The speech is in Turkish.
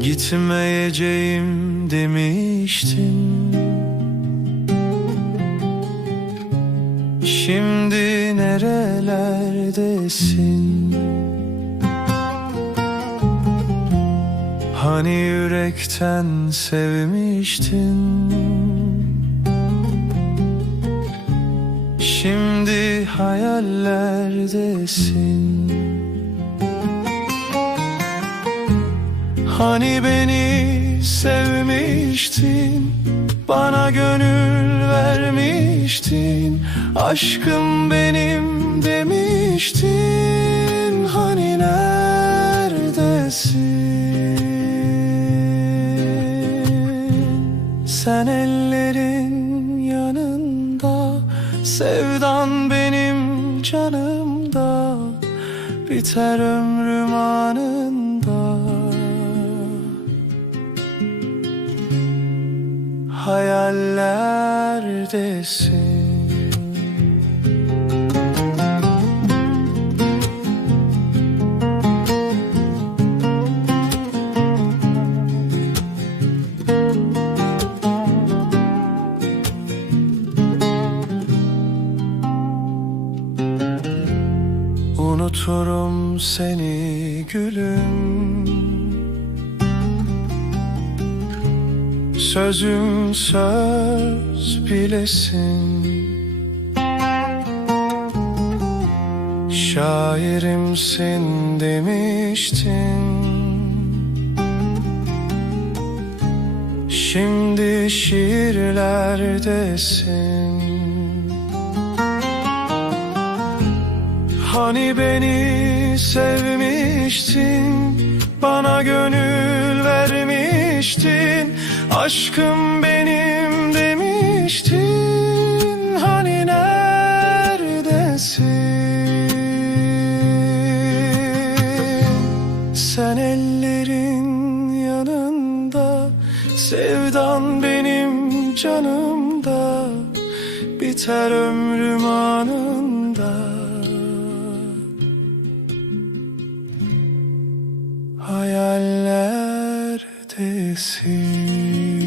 Gitmeyeceğim demiştin. Şimdi nerelerdesin? Hani yürekten sevmiştin. Şimdi hayallerdesin. Hani beni sevmiştin, bana gönül vermiştin, aşkım benim demiştin. Hani neredesin? Sen ellerin yanında, sevdan benim canımda, biter ömrüm anında. Hayallerdesin. Unuturum seni gülüm, sözüm söz bilesin. Şairimsin demiştin, şimdi şiirlerdesin. Hani beni sevmiştin, bana gönül vermiştin, aşkım benim demiştin. Hani neredesin? Sen ellerin yanında, sevdan benim canımda, biter ömrüm anında. Hayallerdesin.